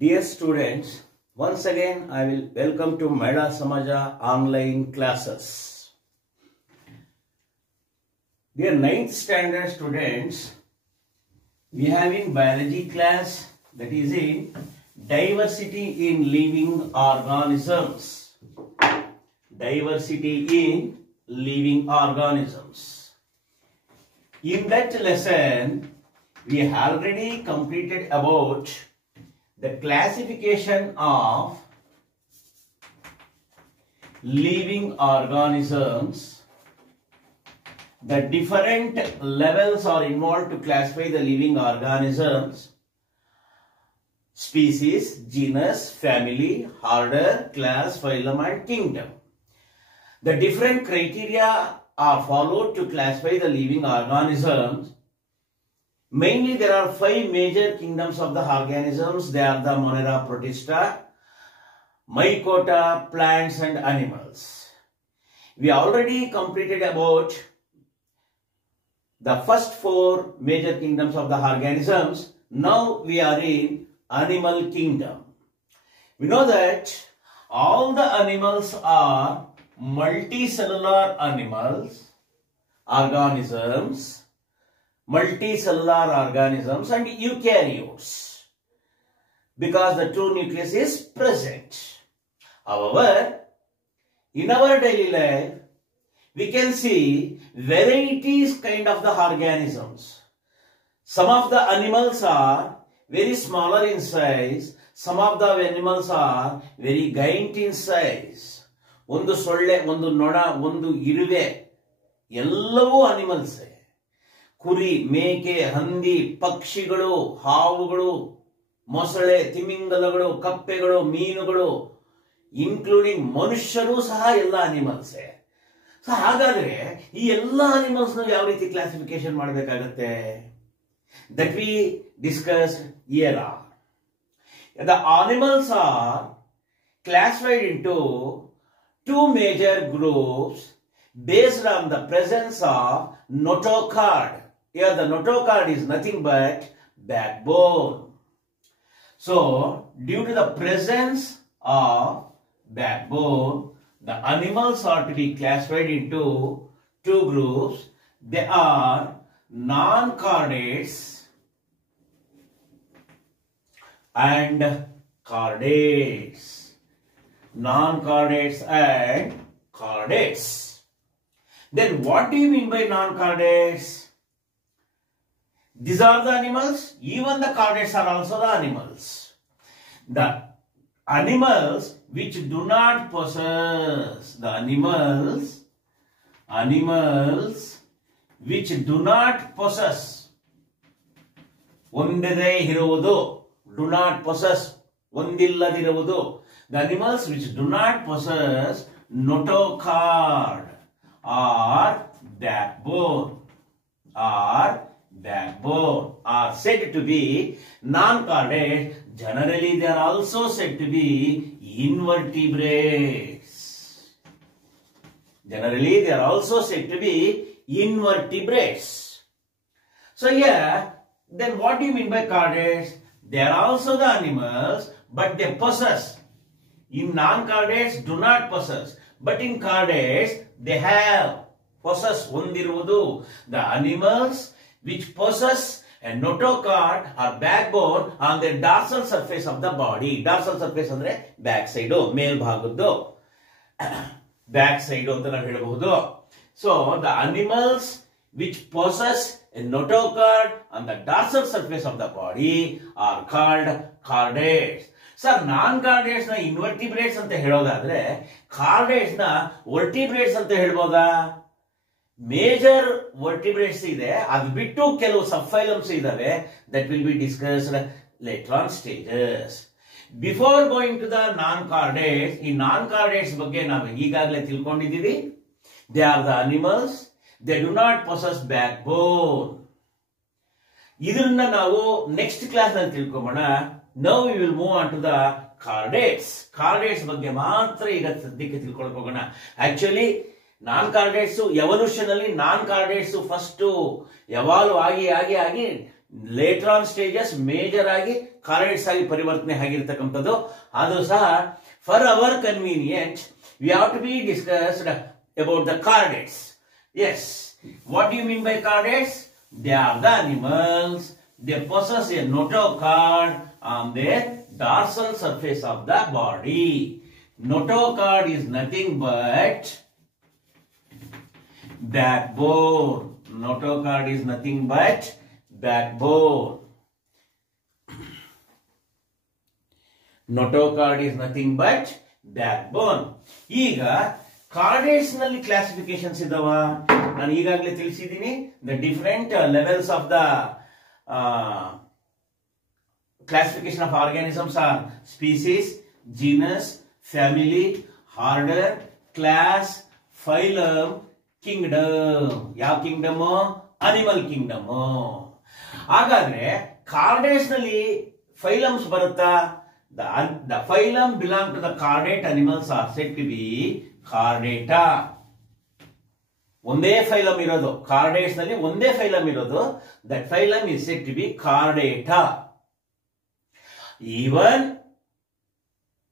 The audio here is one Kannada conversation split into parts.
Dear students, once again I will welcome to Mahila Samaja online classes. Dear 9th standard students, we have in biology class, that is in diversity in living organisms. Diversity in living organisms. In that lesson, we already completed about the classification of living organisms. The different levels are involved to classify the living organisms: species, genus, family, order, class, phylum and kingdom. The different criteria are followed to classify the living organisms. Mainly there are 5 major kingdoms of the organisms. They are the Monera, Protista, Mycota, plants and animals. We already completed about the first 4 major kingdoms of the organisms. Now we are in animal kingdom. We know that all the animals are multicellular organisms, multicellular organisms and eukaryotes, because the true nucleus is present. However, in our daily life, we can see varieties kind of the organisms. Some of the animals are very smaller in size. Some of the animals are very giant in size. ಒಂದು ಸೊಳ್ಳೆ, ಒಂದು ನೊಣ, ಒಂದು ಇರುವೆ, ಎಲ್ಲವೂ ಅನಿಮಲ್ಸ್. ಕುರಿ, ಮೇಕೆ, ಹಂದಿ, ಪಕ್ಷಿಗಳು, ಹಾವುಗಳು, ಮೊಸಳೆ, ತಿಮಿಂಗಲಗಳು, ಕಪ್ಪೆಗಳು, ಮೀನುಗಳು, ಇನ್ಕ್ಲೂಡಿಂಗ್ ಮನುಷ್ಯರು ಸಹ ಎಲ್ಲ ಅನಿಮಲ್ಸ್. ಸೊ ಹಾಗಾದ್ರೆ ಈ ಎಲ್ಲ ಅನಿಮಲ್ಸ್ ಯಾವ ರೀತಿ ಕ್ಲಾಸಿಫಿಕೇಶನ್ ಮಾಡಬೇಕಾಗತ್ತೆ? That we discuss here. The animals are classified into 2 major groups based on the presence of notochord. Here the notochord is nothing but backbone. So due to the presence of backbone, the animals are to be classified into 2 groups. They are non-chordates and chordates. Non-chordates and chordates. Then what do you mean by non-chordates? These are the animals. Even the chordates are also the animals. The animals which do not possess, the animals which do not possess, ಒಂದೇ ಇರುವುದು, do not possess, ಒಂದಿಲ್ಲದಿರುವುದು. The animals which do not possess notochord or backbone are said to be non-chordate. Generally, they are also said to be invertebrates. So here, then what do you mean by chordates? They are also the animals, but they possess. In non-chordates do not possess, but in chordates they have possess ondiruvudu. The animals which possess a notochord or backbone on the dorsal surface of the body. Dorsal surface andre back side, ಮೇಲ್ಭಾಗದ್ದು back side ಅಂತ ನಾವು ಹೇಳಬಹುದು. So the animals which possess a notochord on the dorsal surface of the body are called chordates. Sir, non chordates ನ ಇನ್ವರ್ಟಿಬ್ರೇಟ್ಸ್ ಅಂತ ಹೇಳೋದಾದ್ರೆ ಕಾರ್ಡೇಟ್ಸ್ ನ ವರ್ಟಿಬ್ರೇಟ್ಸ್ ಅಂತ ಹೇಳ್ಬೋದಾ? ಮೇಜರ್ ವರ್ಟಿಬ್ರೇಟ್ಸ್ ಇದೆ, ಅದು ಬಿಟ್ಟು ಕೆಲವು ಸಬ್ಫೈಲಮ್ಸ್ ಇದಾವೆ. That will be discussed later on stages. Before going to the non chordates, ಈ ನಾನ್ ಕಾರ್ಡೇಟ್ಸ್ ಬಗ್ಗೆ ನಾವು ಈಗಾಗಲೇ ತಿಳ್ಕೊಂಡಿದ್ದೀವಿ. They are the animals, they do not possess backbone. ಇದನ್ನ ನಾವು ನೆಕ್ಸ್ಟ್ ಕ್ಲಾಸ್ ನಲ್ಲಿ ತಿಳ್ಕೊಂಬೋಣ. Now we will move on to the chordates. Chordates ಬಗ್ಗೆ ಮಾತ್ರ ಈಗ ಸದ್ಯಕ್ಕೆ ತಿಳ್ಕೊಳ್ಳೋಕೆ ಹೋಗೋಣ. ಆಕ್ಚುಲಿ ನಾನ್ ಕಾರ್ಡೇಟ್ಸ್ ಎವಲ್ಯೂಷನ್ ಅಲ್ಲಿ ನಾನ್ ಕಾರ್ಡೇಟ್ಸ್ ಫಸ್ಟ್ ಎವಾಲ್ವ್ ಆಗಿ ಲೇಟರ್ ಆನ್ ಸ್ಟೇಜಸ್ ಮೇಜರ್ ಆಗಿ ಕಾರ್ಡೇಟ್ಸ್ ಆಗಿ ಪರಿವರ್ತನೆ ಆಗಿರ್ತಕ್ಕಂಥದ್ದು. ಅದು ಸಹ for our convenient we have to be discussed about the chordates. Yes, what do you mean by chordates? They are the animals, they possess a notochord on their dorsal surface of the body. Notochord is nothing but backbone. Notochord is nothing but backbone. Notochord is nothing but backbone. ಈಗ ಕಾರ್ಡೇಟ್ಸ್ ನಲ್ಲಿ ಕ್ಲಾಸಿಫಿಕೇಶನ್ಸ್ ಇದಾವ. ನಾನು ಈಗಾಗಲೇ ತಿಳಿಸಿದ್ದೀನಿ the different levels of the classification of organisms are species, genus, family, order, class, phylum, kingdom. ಯಾವ ಕಿಂಗ್ಡಮ್? Animal Kingdom. ಹಾಗಾದ್ರೆ ಕಾರ್ಡೇಟ್ಸ್ ನಲ್ಲಿ ಫೈಲಮ್ಸ್ ಬರುತ್ತಾ? The phylum belong to the chordate animals are said to be chordata. ಒಂದೇ ಫೈಲಮ್ ಇರೋದು, ಕಾರ್ಡೇಟ್ಸ್ ನಲ್ಲಿ ಒಂದೇ ಫೈಲಮ್ ಇರೋದು. That phylum is said to be chordata. Even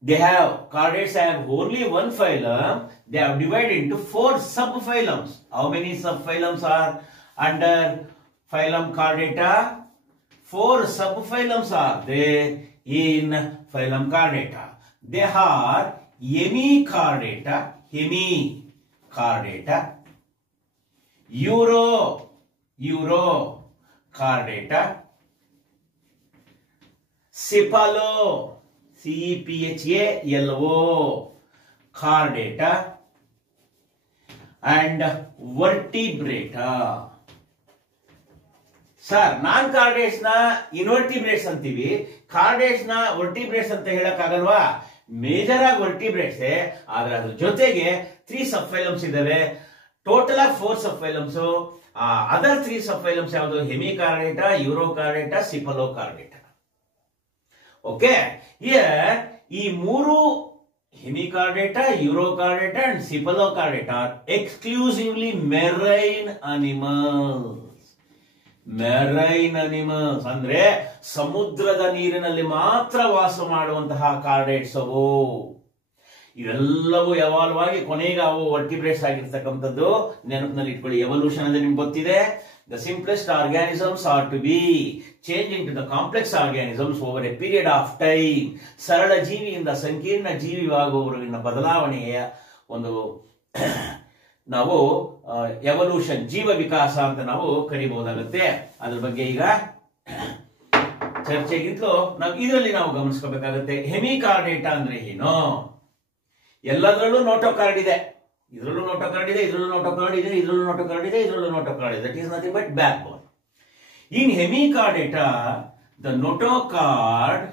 they have chordates have only one phylum. They have divided into 4 sub phylums. How many sub phylums are under phylum chordata? 4 sub phylums are there in phylum chordata. They are hemichordata, Urochordata, Cephalo, chordata, and vertebrata. Sir, non chordates ನ ಇನ್ವರ್ಟಿಬ್ರೇಟ್ಸ್ ಅಂತೀವಿ, ಕಾರ್ಡೇಟ್ಸ್ ನ ವರ್ಟಿಬ್ರೇಟ್ಸ್ ಅಂತ ಹೇಳಕ್ ಆಗಲ್ವಾ? ಮೇಜರ್ ಆಗಿ ವರ್ಟಿಬ್ರೇಟ್ಸ್, ಆದ್ರೆ ಅದ್ರ ಜೊತೆಗೆ 3 sub phylums ಇದಾವೆ. ಟೋಟಲ್ ಆಗಿ 4 sub phylums. Other 3 sub phylums ಯಾವುದು? ಹೆಮಿಕಾರ್ಡೇಟಾ, ಯೂರೋಕಾರ್ಡೇಟಾ, ಸಿಫಲೋಕಾರ್ಡೇಟಾ. ಓಕೆ, ಹಿಯರ್ ಈ 3 hemichordata, urochordata and cephalochordata are exclusively marine animals. Marine animals ಅಂದ್ರೆ ಸಮುದ್ರದ ನೀರಿನಲ್ಲಿ ಮಾತ್ರ ವಾಸ ಮಾಡುವಂತಹ ಕಾರ್ಡೇಟ್ಸ್ ಅವು. ಇವೆಲ್ಲವೂ ಎವಾಲ್ವ್ ಆಗಿ ಕೊನೆಗೆ ಅವು ವರ್ಟಿಬ್ರೇಟ್ಸ್ ಆಗಿರ್ತಕ್ಕಂಥದ್ದು. ನೆನಪಿನಲ್ಲಿ ಇಟ್ಕೊಳ್ಳಿ, ಎವಲ್ಯೂಷನ್ ಅಂದ್ರೆ ನಿಮ್ಗೆ ಗೊತ್ತಿದೆ. The simplest organisms are to be changing to the complex organisms over a period of time. ಸರಳ ಜೀವಿಯಿಂದ ಸಂಕೀರ್ಣ ಜೀವಿಯಾಗುವವರೆಗಿನ ಬದಲಾವಣೆಯ ಒಂದು ನಾವು ಎವಲ್ಯೂಷನ್, ಜೀವ ವಿಕಾಸ ಅಂತ ನಾವು ಕರಿಬಹುದಾಗುತ್ತೆ. ಅದ್ರ ಬಗ್ಗೆ ಈಗ ಚರ್ಚೆಗಿಂತಲೂ ನಾವು ಇದರಲ್ಲಿ ನಾವು ಗಮನಿಸಬೇಕಾಗುತ್ತೆ. ಹೆಮಿಕಾರ್ಡೇಟಾ ಅಂದ್ರೆ ಏನು? ಎಲ್ಲದರಲ್ಲೂ ನೋಟೋಕಾರ್ಡ್ ಇದೆ. ಇದರಲ್ಲೂ ನೋಟೋಕಾರ್ಡ್ ಇದೆ, ಇದರಲ್ಲೂ ನೋಟೋಕಾರ್ಡ್ ಇದೆ, ಇದರಲ್ಲೂ ನೋಟೋಕಾರ್ಡ್ ಇದೆ, ಇದರಲ್ಲೂ ನೋಟೋಕಾರ್ಡ್ ಇದೆ. That is nothing but backbone. In hemichordata the notochord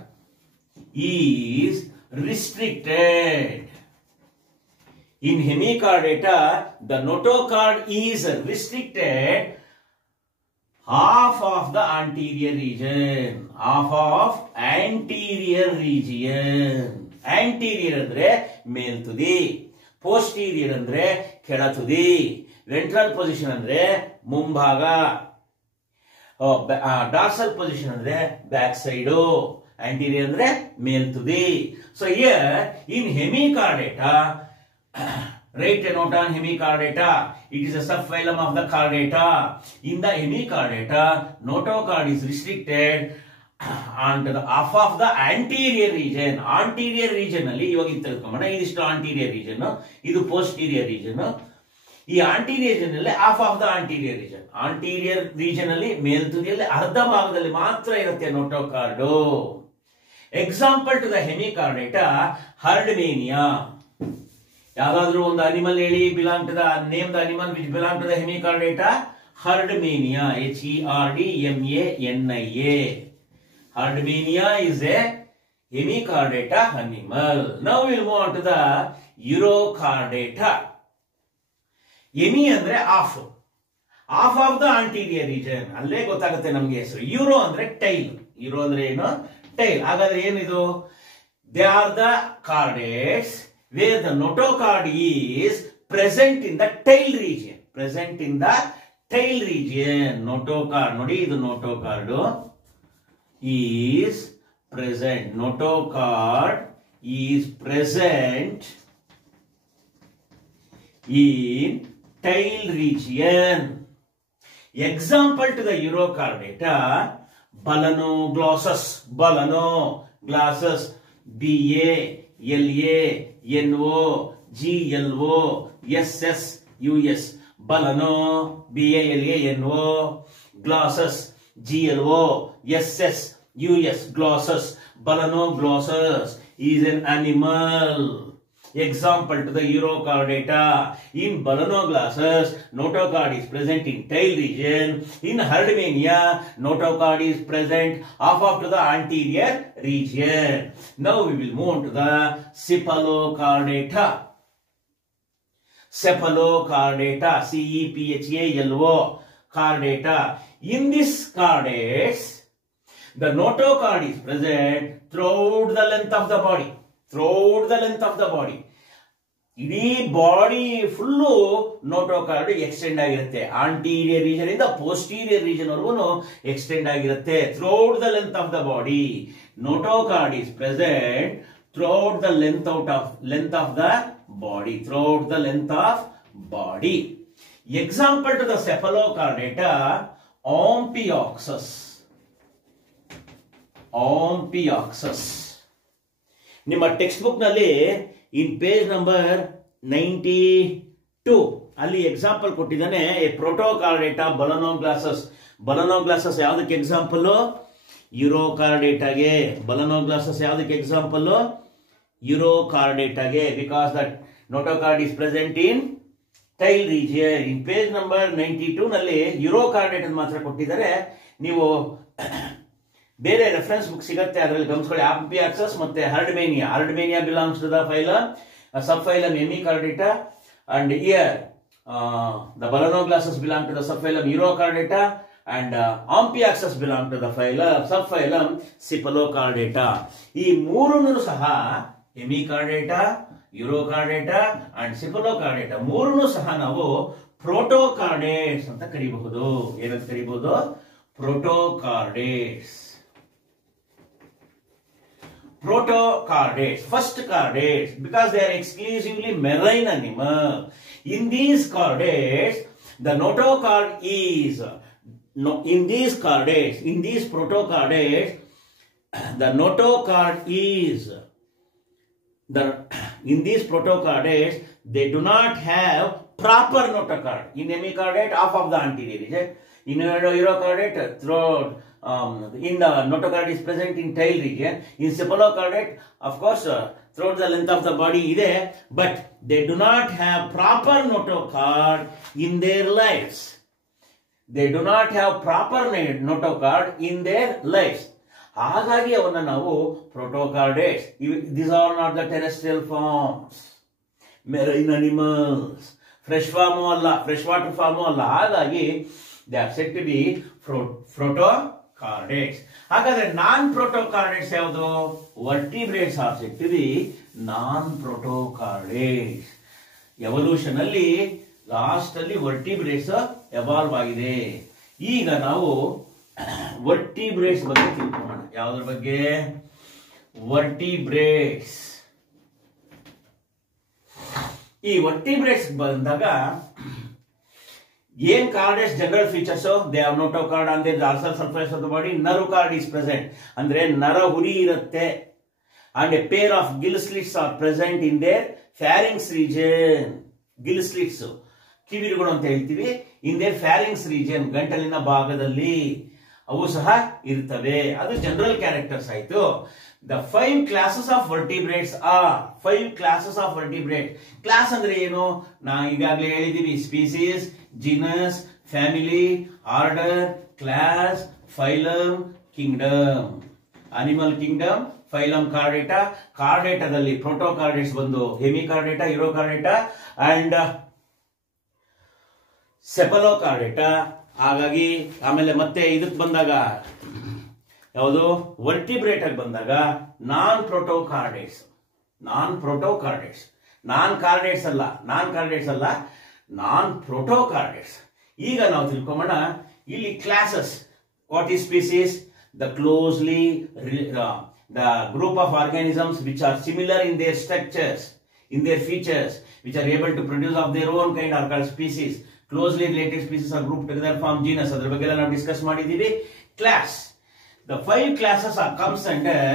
is restricted. In hemichordata, the notochord is restricted half of the anterior region. Anterior ಅಂದ್ರೆ ಮೇಲ್ತುದಿ, posterior ಅಂದ್ರೆ ಕೆಳತುದಿ, ventral position ಅಂದ್ರೆ ಮುಂಭಾಗ, dorsal position ಅಂದ್ರೆ ಬ್ಯಾಕ್ ಸೈಡ್, anterior ಅಂದ್ರೆ ಮೇಲ್ತುದಿ. So here in hemichordata, write a note on hemichordata. It is a subphylum of the chordata. In the hemichordata, notochord is restricted onto the half of the anterior region. Anterior region ಅಲ್ಲಿ ಇವಾಗ ತಿಳ್ಕೊಂಬೋಣ. ಇದಿಷ್ಟು anterior region, ಇದು posterior region. ಈ anterior region ಅಲ್ಲಿ half of the anterior region. Anterior region ಅಲ್ಲಿ ಮೇಲ್ತುದಿಯಲ್ಲಿ ಅರ್ಧ ಭಾಗದಲ್ಲಿ ಮಾತ್ರ ಇರುತ್ತೆ notochord. Example to the hemichordata, herdmania. ಯಾವ್ದಾದ್ರು ಒಂದು ಅನಿಮಲ್ ಹೇಳಿ, belong to the name the animal which belong to the hemichordata. Herdmania, HERDMANIA. Herdmania is a hemichordata animal. Now will move on to the urochordata. ಎಮಿ ಅಂದ್ರೆ of of the anterior region. ಅಲ್ಲೇ ಗೊತ್ತಾಗುತ್ತೆ ನಮ್ಗೆ ಹೆಸರು. ಯೂರೋ ಅಂದ್ರೆ ಟೈಲ್. ಯೂರೋ ಅಂದ್ರೆ ಏನು? ಟೈಲ್. ಹಾಗಾದ್ರೆ ಏನಿದು? They are the chordates where the notochord is present in the tail region. Tail region. Notochord ನೋಡಿ, ಇದು notochord is present. Notochord is present in tail region. Example to the urochordata: balanoglossus, balanoglossus, BALANO GLO SSUS, balano BALANO, glossus GLO SSUS, glossus. Balanoglossus is an animal. Example to the urochordata: in balanoglossus, notochord is present in tail region. In herdmania, notochord is present off to the anterior region. Now we will move to the cephalochordata. Cephalochordata, CEPHALO, chordata. In this chordates, the notochord is present throughout the length of the body. Throughout the length of the body. ಇಡೀ ಬಾಡಿ ಫುಲ್ಲು ನೋಟೋಕಾರ್ಡ್ ಎಕ್ಸ್ಟೆಂಡ್ ಆಗಿರುತ್ತೆ. ಆಂಟೀರಿಯರ್ ರೀಜನ್ ಇಂದ ಪೋಸ್ಟೀರಿಯರ್ ರೀಜನ್ ವರೆಗೂ ಎಕ್ಸ್ಟೆಂಡ್ ಆಗಿರುತ್ತೆ. Throughout the length of the body notochord is present throughout the length of the body. Throughout the length of body. Example to the cephalochordata: amphioxus. Amphioxus ನಿಮ್ಮ ಟೆಕ್ಸ್ಟ್ ಬುಕ್ ನಲ್ಲಿ ಇನ್ ಪೇಜ್ ನಂಬರ್ 92 ಅಲ್ಲಿ ಎಕ್ಸಾಂಪಲ್ ಕೊಟ್ಟಿದ್ದಾನೆ. ಪ್ರೋಟೋಕಾರ್ಡೇಟಾ ಬಲನೋಗ್ಲಾಸಸ್. ಬಲನೋಗ್ಲಾಸಸ್ ಯಾವುದಕ್ಕೆ ಎಕ್ಸಾಂಪಲ್? ಯುರೋಕಾರ್ಡೇಟಾಗೆ. ಬಲನೋಗ್ಲಾಸಸ್ ಯಾವುದಕ್ಕೆ ಎಕ್ಸಾಂಪಲ್? ಯುರೋಕಾರ್ಡೇಟಾಗೆ. Because that notochord is present in tail region. In page number 92 ನಲ್ಲಿ ಯುರೋಕಾರ್ಡೇಟ್ ಮಾತ್ರ ಕೊಟ್ಟಿದ್ದಾರೆ. ನೀವು ಬೇರೆ ರೆಫರೆನ್ಸ್ ಬುಕ್ ಸಿಗುತ್ತೆ, ಅದರಲ್ಲಿ ಗಮನಿಸ್ಕೊಳ್ಳಿ. ಆಂಪಿಯಾಕ್ಸಸ್ ಮತ್ತೆ herdmania. Herdmania belongs to the phylum subphylum Hemichordata, and here the balanoglossus belong to the subphylum Urochordata, and Ampiaxus belong to the subphylum Cephalochordata. ಈ ಮೂರನ್ನು ಸಹ Hemichordata, Urochordata and Cephalochordata ಮೂರನ್ನು ಸಹ ನಾವು ಪ್ರೋಟೋಕಾರ್ಡೇಟ್ಸ್ ಅಂತ ಕರೀಬಹುದು. ಏನಂತ ಕರೀಬಹುದು? ಪ್ರೋಟೋಕಾರ್ಡೇಟ್ಸ್. Protochordates, first chordates, because they are exclusively marine animal. In these chordates, the notochord is in these protochordates, the notochord is in these protochordates they do not have proper notochord. In hemichordate, half of the anterior region. In urochordate, throat. In the notochord is present in tail region. In cephalochordate, of course, throughout the length of the body ಇದೆ, but they do not have proper notochord in their lives. They do not have proper notochord in their lives. ಹಾಗಾಗಿ ಅವನ್ನ ನಾವು protochordates. These are not the terrestrial forms, marine animals, fresh form ಅಲ್ಲ, fresh water form ಅಲ್ಲ. ಹಾಗಾಗಿ they are said to be protochordates. ಹಾಗಾದ್ರೆ ನಾನ್ ಪ್ರೋಟೋಕಾರ್ಡೇಟ್ಸ್ ಯಾವುದು? Vertebrates are said to be non protochordates. Evolution ಅಲ್ಲಿ ಲಾಸ್ಟ್ ಅಲ್ಲಿ ವರ್ಟಿಬ್ರೇಟ್ಸ್ ಎವಾಲ್ವ್ ಆಗಿದೆ. ಈಗ ನಾವು ವರ್ಟಿಬ್ರೇಟ್ಸ್ ಬಗ್ಗೆ ತಿಳ್ಕೊಳ್ಳೋಣ. ಯಾವುದ್ರ ಬಗ್ಗೆ? ವರ್ಟಿಬ್ರೇಟ್ಸ್. ಈ ವರ್ಟಿಬ್ರೇಟ್ಸ್ ಬಂದಾಗ ಏನ್ chordates general features? They have notochord on their dorsal surface of the body. Nerve cord is present, ಅಂದ್ರೆ ನರ ಹುರಿ ಇರುತ್ತೆ. And a pair of gill slits are present in their pharynx region. Gill slits ಕಿವಿರುಗಳು ಅಂತ ಹೇಳ್ತೀವಿ. ಇನ್ ದೇರ್ ಫ್ಯಾರಿಂಗ್ಸ್ ರೀಜನ್, ಗಂಟಲಿನ ಭಾಗದಲ್ಲಿ ಅವು ಸಹ ಇರ್ತವೆ. ಅದು ಜನರಲ್ ಕ್ಯಾರೆಕ್ಟರ್ಸ್ ಆಯ್ತು. The 5 classes of vertebrates are 5 classes of vertebrates. Class ಅಂದ್ರೆ ಏನು? ನಾ ಈಗಾಗಲೇ ಹೇಳಿದೀವಿ. Species, genus, family, order, class, phylum, kingdom. Animal kingdom, phylum Chordata. Chordataದಲ್ಲಿ protochordates ಬಂದು Hemichordata, Urochordata and Cephalochordata. ಹಾಗಾಗಿ ಆಮೇಲೆ ಮತ್ತೆ ಇದಕ್ಕೆ ಬಂದಾಗ ಯಾವುದು? ವರ್ಟಿಬ್ರೇಟ್ ಆಗಿ ಬಂದಾಗ ನಾನ್ ಪ್ರೋಟೋಕಾರ್ಡೇಟ್ಸ್. ನಾನ್ ಪ್ರೋಟೋಕಾರ್ಡೇಟ್ಸ್, ನಾನ್ ಕಾರ್ಡೇಟ್ಸ್ ಅಲ್ಲ, ನಾನ್ ಕಾರ್ಡೇಟ್ಸ್ ಅಲ್ಲ, ನಾನ್ ಪ್ರೋಟೋಕಾರ್ಡೇಟ್ಸ್. ಈಗ ನಾವು ತಿಳ್ಕೊಂಬೋಣ ಇಲ್ಲಿ classes. What is species? The closely the group of organisms which are similar in their structures, in their features, which are able to produce of their own kind are called species. Closely related species are grouped together form genus. ಅದರ ಬಗ್ಗೆ ಎಲ್ಲ ನಾವು ಡಿಸ್ಕಸ್ ಮಾಡಿದ್ದೀವಿ. Class. The 5 classes are comes under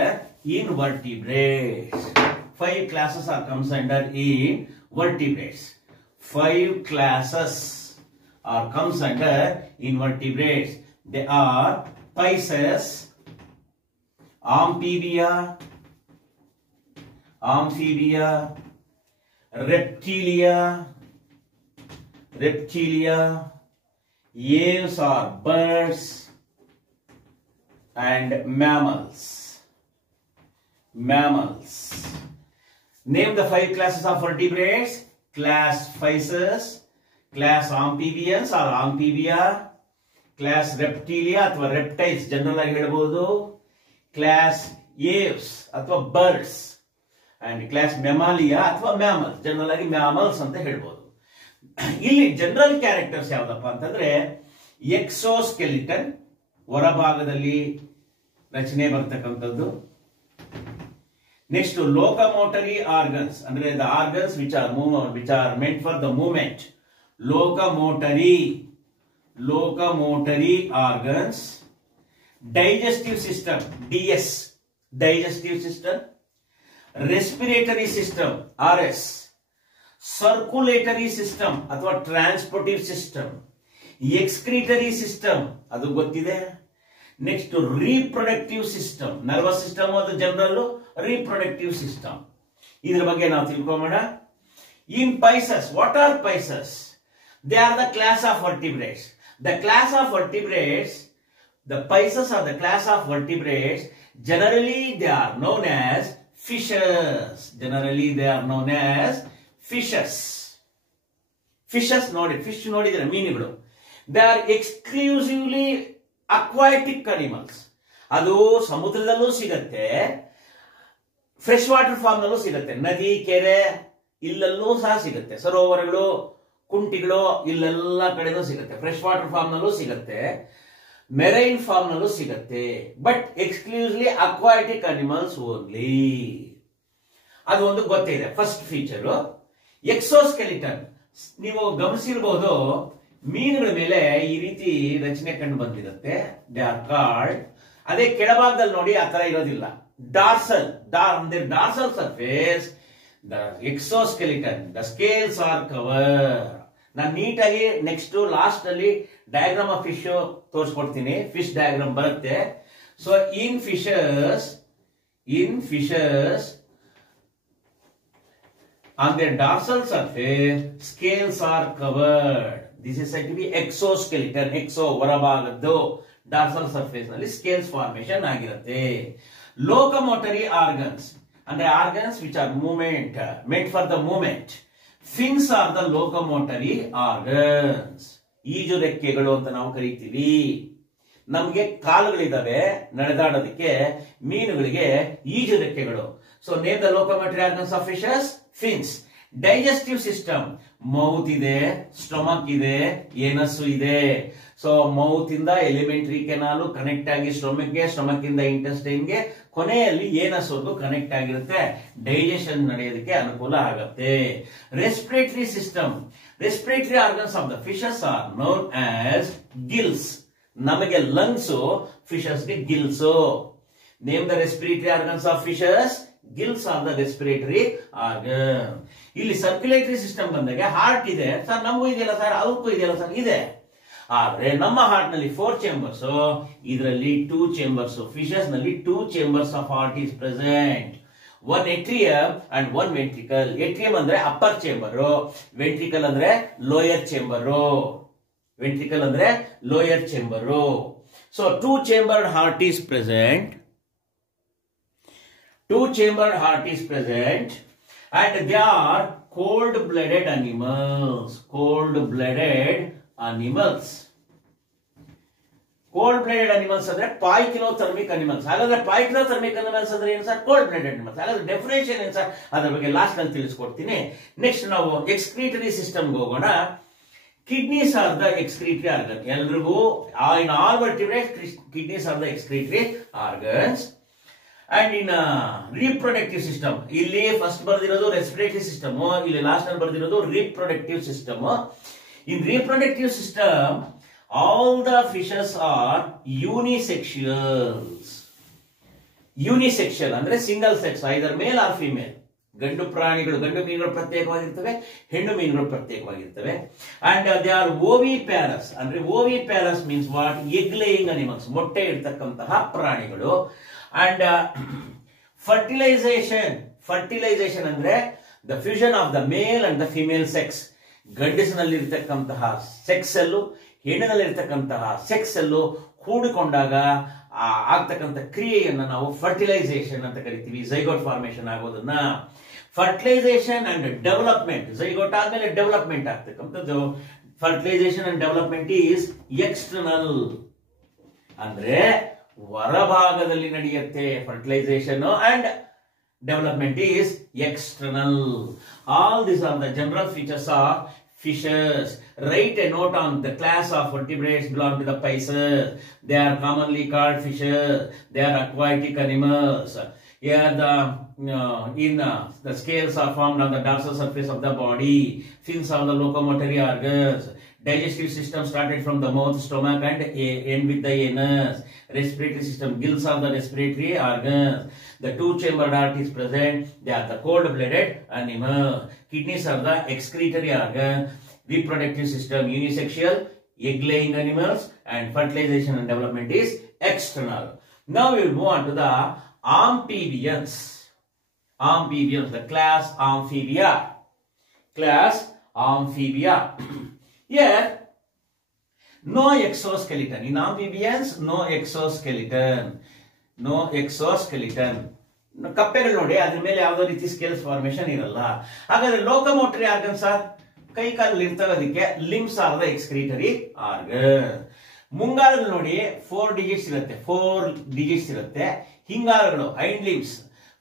invertebrates. 5 classes are comes under invertebrates. 5 classes are comes under invertebrates. They are Pisces, Amphibia, Reptilia, aves are birds, and mammals. Name the 5 classes of vertebrates. Class Pisces, class Amphibians or Amphibia, class Reptilia ಅಥವಾ reptiles ಜನರಲ್ ಆಗಿ ಹೇಳಬಹುದು, ಕ್ಲಾಸ್ ಏವ್ಸ್ ಅಥವಾ ಬರ್ಡ್ಸ್, ಅಂಡ್ ಕ್ಲಾಸ್ ಮೆಮಾಲಿಯಾ ಅಥವಾ ಮ್ಯಾಮಲ್ಸ್, ಜನರಲ್ ಆಗಿ ಮ್ಯಾಮಲ್ಸ್ ಅಂತ ಹೇಳ್ಬೋದು. ಇಲ್ಲಿ ಜನರಲ್ ಕ್ಯಾರೆಕ್ಟರ್ಸ್ ಯಾವ್ದಪ್ಪ ಅಂತಂದ್ರೆ ಎಕ್ಸೋಸ್ಕೆಲಿಟನ್, ಹೊರಭಾಗದಲ್ಲಿ ರಚನೆ ಬರ್ತಕ್ಕಂಥದ್ದು. ನೆಕ್ಸ್ಟ್ ಲೋಕಮೋಟರಿ ಆರ್ಗನ್ಸ್, ಅಂದ್ರೆ the organs which are meant for the movement. Locomotory organs. Digestive system, DS, digestive system. Respiratory system, RS. Circulatory system ಅಥವಾ transportive system. Excretory system, ಅದು ಗೊತ್ತಿದೆ. Next reproductive system, nervous system ಅದು ಜನರಲ್, reproductive system. ಇದರ ಬಗ್ಗೆ ನಾವು ತಿಳ್ಕೊಳ್ಳೋಣ. In Pisces, what are Pisces? They are the class of vertebrates. The class of vertebrates, the Pisces are the class of vertebrates. Generally they are known as fishes. Fishes ನೋಡಿ, ಫಿಶ್ ನೋಡಿದ್ರೆ ಮೀನುಗಳು. They are exclusively aquatic animals. ಅದು ಸಮುದ್ರದಲ್ಲೂ ಸಿಗತ್ತೆ, ಫ್ರೆಶ್ ವಾಟರ್ ಫಾರ್ಮ್ ನಲ್ಲೂ ಸಿಗತ್ತೆ, ನದಿ ಕೆರೆ ಇಲ್ಲೆಲ್ಲೂ ಸಹ ಸಿಗತ್ತೆ, ಸರೋವರಗಳು ಕುಂಟಿಗಳು ಇಲ್ಲೆಲ್ಲ ಕಡೆನೂ ಸಿಗತ್ತೆ, ಫ್ರೆಶ್ ವಾಟರ್ ಫಾರ್ಮ್ ನಲ್ಲೂ ಸಿಗತ್ತೆ, ಮೆರೈನ್ ಫಾರ್ಮ್ ನಲ್ಲೂ ಸಿಗತ್ತೆ. But exclusively aquatic animals only. ಅದು ಒಂದು ಗೊತ್ತಿದೆ. First feature exoskeleton. ನೀವು ಗಮನಿಸಿರಬಹುದು ಮೀನುಗಳ ಮೇಲೆ ಈ ರೀತಿ ರಚನೆ ಕಂಡು ಬಂದಿರುತ್ತೆ. They are called. ಅದೇ ಕೆಳಭಾಗದಲ್ಲಿ ನೋಡಿ ಆ ತರ ಇರೋದಿಲ್ಲ. Dorsal surface the exoskeleton, the scales are cover. ನಾನು ನೀಟಾಗಿ ನೆಕ್ಸ್ಟ್ ಲಾಸ್ಟ್ ಅಲ್ಲಿ ಡಯಾಗ್ರಾಮ್ ಆಫ್ ಫಿಶ್ ತೋರಿಸ್ಕೊಡ್ತೀನಿ. ಫಿಶ್ ಡಯಾಗ್ರಾಮ್ ಬರುತ್ತೆ. So in fishes on their dorsal surface scales are covered. This is said to be exoskeleton. Exo ಹೊರಭಾಗದ್ದು, dorsal surface ನಲ್ಲಿ scales formation ಆಗಿರುತ್ತೆ. Locomotory organs, ಅಂದ್ರೆ organs which are meant for the movement. Fins are the locomotory organs. ಈಜು ರೆಕ್ಕೆಗಳು ಅಂತ ನಾವು ಕರೀತೀವಿ. ನಮ್ಗೆ ಕಾಲುಗಳಿದಾವೆ ನಡೆದಾಡೋದಕ್ಕೆ, ಮೀನುಗಳಿಗೆ ಈಜು ರೆಕ್ಕೆಗಳು. So name the locomotory organs of fishes. Fins. Digestive system, mouth ಇದೆ, ಸ್ಟೊಮಕ್ ಇದೆ, ಏನಸ್ಸು ಇದೆ. ಸೊ ಮೌತ್ ಇಂದ ಎಲಿಮೆಂಟರಿ ಕೆನಾಲ್ ಕನೆಕ್ಟ್ ಆಗಿ ಸ್ಟೊಮಕ್ಗೆ, ಸ್ಟೊಮಕ್ ಇಂದ ಇಂಟೆಸ್ಟೈನ್ಗೆ, ಕೊನೆಯಲ್ಲಿ ಏನಸ್ವರೆಗೂ ಕನೆಕ್ಟ್ ಆಗಿರುತ್ತೆ. ಡೈಜೆಷನ್ ನಡೆಯೋದಕ್ಕೆ ಅನುಕೂಲ ಆಗುತ್ತೆ. Respiratory system. Respiratory organs of the fishes are known as gills. ನಮಗೆ ಲಂಗ್ಸ್, ಫಿಶಸ್ಗೆ gills. Name the respiratory organs of fishes. Gills are the respiratory organ. ಇಲ್ಲಿ ಸರ್ಕ್ಯುಲೇಟರಿ ಸಿಸ್ಟಮ್ ಬಂದಾಗ ಹಾರ್ಟ್ ಇದೆ ಸರ್, ನಮಗೂ ಇದೆಯಲ್ಲ ಸರ್, ಅವಕ್ಕೂ ಇದೆಯಲ್ಲ ಸರ್, ಇದೆ. ಆದ್ರೆ ನಮ್ಮ ಹಾರ್ಟ್ ನಲ್ಲಿ 4 ಚೇಂಬರ್ಸ್, ಇದರಲ್ಲಿ 2 ಚೇಂಬರ್ಸ್. ಫಿಶಸ್ ನಲ್ಲಿ 2 chambers of heart is present. 1 atrium and 1 ventricle. Atrium ಅಂದ್ರೆ ಅಪ್ಪರ್ ಚೇಂಬರ್, ವೆಂಟ್ರಿಕಲ್ ಅಂದ್ರೆ lower chamber. So 2 chambered heart is present. 2 chambered heart is present, and they are cold-blooded animals. Cold-blooded animals ಅಂದ್ರೆ ಪಾಯ್ಕಿನೋಥರ್ಮಿಕ್ ಅನಿಮಲ್ಸ್. ಹಾಗಾದ್ರೆ ಪಾಯ್ಕಿನೋಥರ್ಮಿಕ್ ಅನಿಮಲ್ಸ್ ಅಂದ್ರೆ ಏನು ಸರ್? Cold blooded animals. ಹಾಗಾದ್ರೆ ಡೆಫಿನೇಷನ್ ಏನು ಸರ್? ಅದ್ರ ಬಗ್ಗೆ ಲಾಸ್ಟ್ ಅಲ್ಲಿ ತಿಳಿಸ್ಕೊಡ್ತೀನಿ. ನೆಕ್ಸ್ಟ್ ನಾವು ಎಕ್ಸ್ಕ್ರೀಟರಿ ಸಿಸ್ಟಮ್ಗೆ ಹೋಗೋಣ. Kidneys are the excretory organ. ಎಲ್ರಿಗೂ in all vertebrates, kidneys are the excretory organs. And in reproductive system, ಇಲ್ಲಿ ಫಸ್ಟ್ ಬರ್ದಿರೋದು ರೆಸ್ಪಿರೇಟರಿ ಸಿಸ್ಟಮ್, ಇಲ್ಲಿ ಲಾಸ್ಟ್ ಅಲ್ಲಿ ಬರ್ದಿರೋದು reproductive system. In reproductive system, all the fishes are unisexuals. Unisexual ಅಂದ್ರೆ single sex, either male or female. ಗಂಡು ಪ್ರಾಣಿಗಳು, ಗಂಡು ಮೀನುಗಳು ಪ್ರತ್ಯೇಕವಾಗಿರ್ತವೆ, ಹೆಣ್ಣು ಮೀನುಗಳು ಪ್ರತ್ಯೇಕವಾಗಿರ್ತವೆ. And they are oviparous. ಅಂದ್ರೆ oviparous means what? Egg laying animals, ಮೊಟ್ಟೆ ಇಡ್ತಕ್ಕಂತಹ ಪ್ರಾಣಿಗಳು. ಅಂಡ್ ಫರ್ಟಿಲೈಸೇಷನ್ ಅಂದ್ರೆ the fusion of the male and the female sex. ಗಂಡಸಿನಲ್ಲಿರ್ತಕ್ಕಂತಹ ಸೆಕ್ಸ್ ಅಲ್ಲೂ ಹೆಣ್ಣಿನಲ್ಲಿರ್ತಕ್ಕಂತಹ ಸೆಕ್ಸ್ ಅಲ್ಲೂ ಕೂಡಿಕೊಂಡಾಗ ಆಗ್ತಕ್ಕಂಥ ಕ್ರಿಯೆಯನ್ನ ನಾವು ಫರ್ಟಿಲೈಸೇಷನ್ ಅಂತ ಕರಿತೀವಿ. ಝೈಗೋಟ್ ಫಾರ್ಮೇಶನ್ ಆಗೋದನ್ನ ಫರ್ಟಿಲೈಸೇಷನ್ ಅಂಡ್ ಡೆವಲಪ್ಮೆಂಟ್. ಝೈಗೋಟ್ ಆದ್ಮೇಲೆ ಡೆವಲಪ್ಮೆಂಟ್ ಆಗ್ತಕ್ಕಂಥದ್ದು. Fertilisation and development is external, ಅಂದ್ರೆ ಹೊರಭಾಗದಲ್ಲಿ ನಡೆಯುತ್ತೆ. Fertilisation and development is external. All these are the general features of fishes. Write a note on the class of vertebrates belong to the Pisces. They are commonly called fishes. They are aquatic animals. Here the scales are formed on the dorsal surface of the body. Fins are the locomotory organs. Digestive system started from the mouth, stomach and end with the anus. Respiratory system, gills are the respiratory organs. The two-chambered heart is present. They are the cold-blooded animal. Kidneys are the excretory organ. Reproductive system, unisexual, egg-laying animals, and fertilization and development is external. Now we will move on to the amphibians. Amphibians, the class Amphibia. Class Amphibia. Here, no exoskeleton. In amphibians, no exoskeleton. No exoskeleton. ಕಪ್ಪೆಗಳು ನೋಡಿ, ಅದ್ರ ಮೇಲೆ ಯಾವುದೋ ರೀತಿ ಸ್ಕೇಲ್ಸ್ ಫಾರ್ಮೇಶನ್ ಇರಲ್ಲ. ಹಾಗಾದ್ರೆ ಲೋಕೋಮೋಟರಿ ಆರ್ಗನ್ಸ್ ಆರ್, ಕೈ ಕಾಲಲ್ಲಿ ಇರ್ತವೆ, ಅದಕ್ಕೆ limbs are the excretory organ. ಮುಂಗಾಲಗಳು ನೋಡಿ 4 ಡಿಜಿಟ್ಸ್ ಇರುತ್ತೆ, 4 ಡಿಜಿಟ್ಸ್ ಇರುತ್ತೆ. ಹಿಂಗಾಲಗಳು ಹೈಂಡ್ ಲಿಂಬ್ಸ್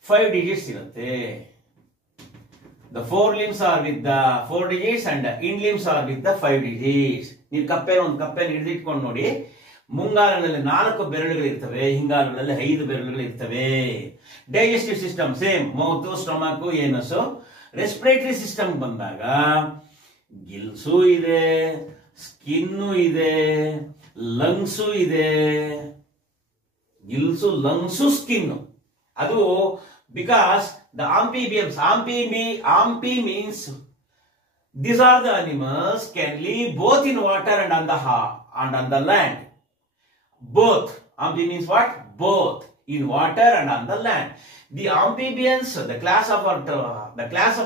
5 ಡಿಜಿಟ್ಸ್ ಇರುತ್ತೆ. The 4 limbs are with the 4 digits and the hind limbs are with the 5 digits. ನೀವು ಒಂದು ಕಪ್ಪೆಯನ್ನು ಹಿಡಿದಿಟ್ಕೊಂಡು ನೋಡಿ, ಮುಂಗಾಲಗಳಲ್ಲಿ 4 ಬೆರಳುಗಳು ಇರ್ತವೆ, ಹಿಂಗಾಲಗಳಲ್ಲಿ 5 ಬೆರಳುಗಳು ಇರ್ತವೆ. Digestive system same, mouth, stomach, anus. Respiratory system ಬಂದಾಗ ಗಿಲ್ಸು ಇದೆ, ಸ್ಕಿನ್ನು ಇದೆ, ಲಂಗ್ಸು ಇದೆ. ಗಿಲ್ಸು, ಲಂಗ್ಸು, ಸ್ಕಿನ್ನು. ಅದು because the amphibians, amphi means these are the animals can live both in water and on the land. Both. Amphi means what? Both in water and on the land. The amphibians, the class of